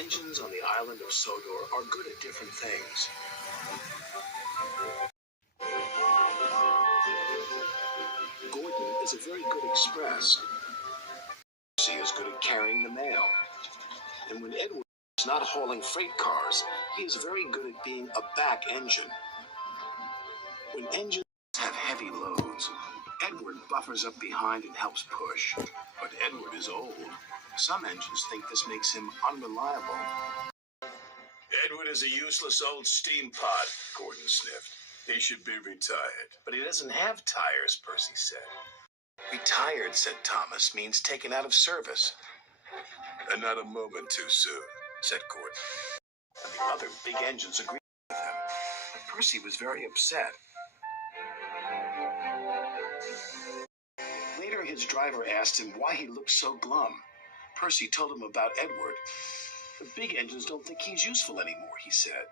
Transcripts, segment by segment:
engines on the island of Sodor are good at different things. Gordon is a very good express. Percy is good at carrying the mail. And when Edward is not hauling freight cars, he is very good at being a back engine. When engines have heavy loads, Edward buffers up behind and helps push. But Edward is old. Some engines think this makes him unreliable. Edward is a useless old steam pot, Gordon sniffed. He should be retired. But he doesn't have tires, Percy said. Retired, said Thomas, means taken out of service. And not a moment too soon, said Gordon. And the other big engines agreed with him. But Percy was very upset. Later, his driver asked him why he looked so glum. Percy told him about Edward. The big engines don't think he's useful anymore, he said.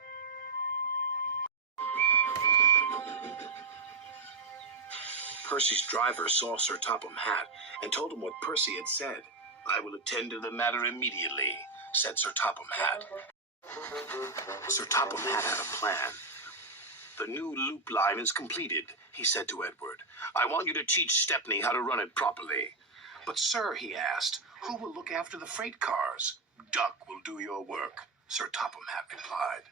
Percy's driver saw Sir Topham Hatt and told him what Percy had said. I will attend to the matter immediately, said Sir Topham Hatt. Sir Topham Hatt had a plan. The new loop line is completed, he said to Edward. I want you to teach Stepney how to run it properly. But, sir, he asked, who will look after the freight cars? Duck will do your work, Sir Topham Hatt replied.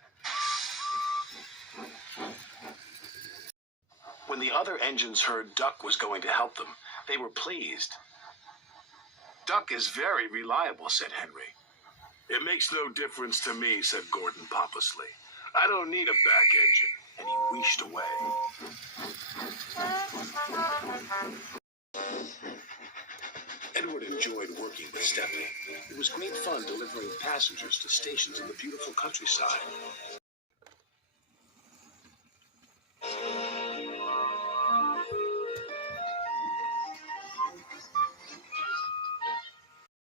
When the other engines heard Duck was going to help them, they were pleased. Duck is very reliable, said Henry. It makes no difference to me, said Gordon pompously. I don't need a back engine. And he wheeshed away. Edward enjoyed working with Stepney. It was great fun delivering passengers to stations in the beautiful countryside.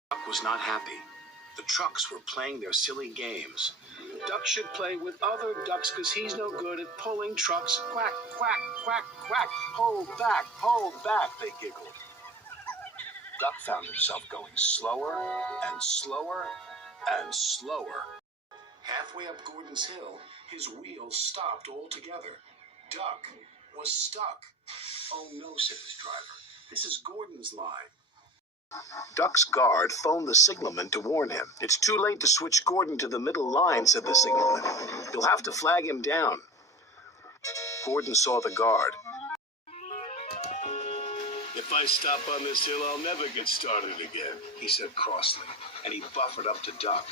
Duck was not happy. The trucks were playing their silly games. Duck should play with other ducks because he's no good at pulling trucks. Quack, quack, quack, quack. Hold back, they giggled. Duck found himself going slower and slower and slower. Halfway up Gordon's Hill, his wheels stopped altogether. Duck was stuck. Oh no, said his driver. This is Gordon's line. Duck's guard phoned the signalman to warn him. It's too late to switch Gordon to the middle line, said the signalman. You'll have to flag him down. Gordon saw the guard. If I stop on this hill, I'll never get started again, he said crossly, and he buffered up to Duck.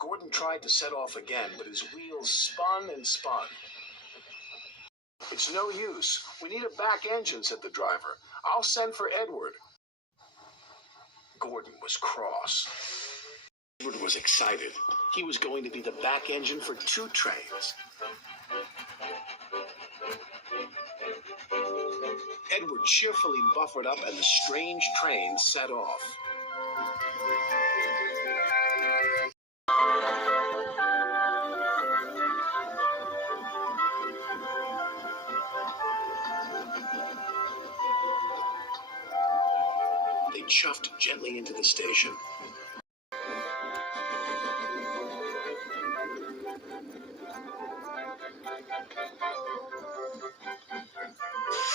Gordon tried to set off again, but his wheels spun and spun. It's no use. We need a back engine, said the driver. I'll send for Edward. Gordon was cross. Edward was excited. He was going to be the back engine for 2 trains. Edward cheerfully buffered up and the strange train set off. They chuffed gently into the station.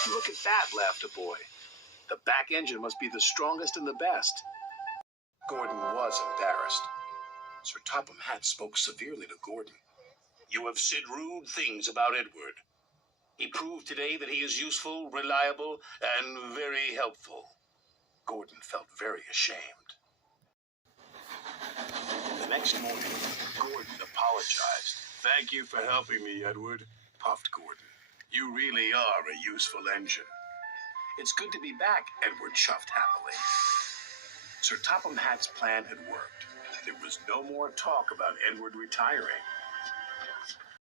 Look at that, laughed a boy. The back engine must be the strongest and the best. Gordon was embarrassed. Sir Topham Hatt spoke severely to Gordon. You have said rude things about Edward. He proved today that he is useful, reliable, and very helpful. Gordon felt very ashamed. The next morning, Gordon apologized. Thank you for helping me, Edward, puffed Gordon. You really are a useful engine. It's good to be back, Edward chuffed happily. Sir Topham Hatt's plan had worked. There was no more talk about Edward retiring.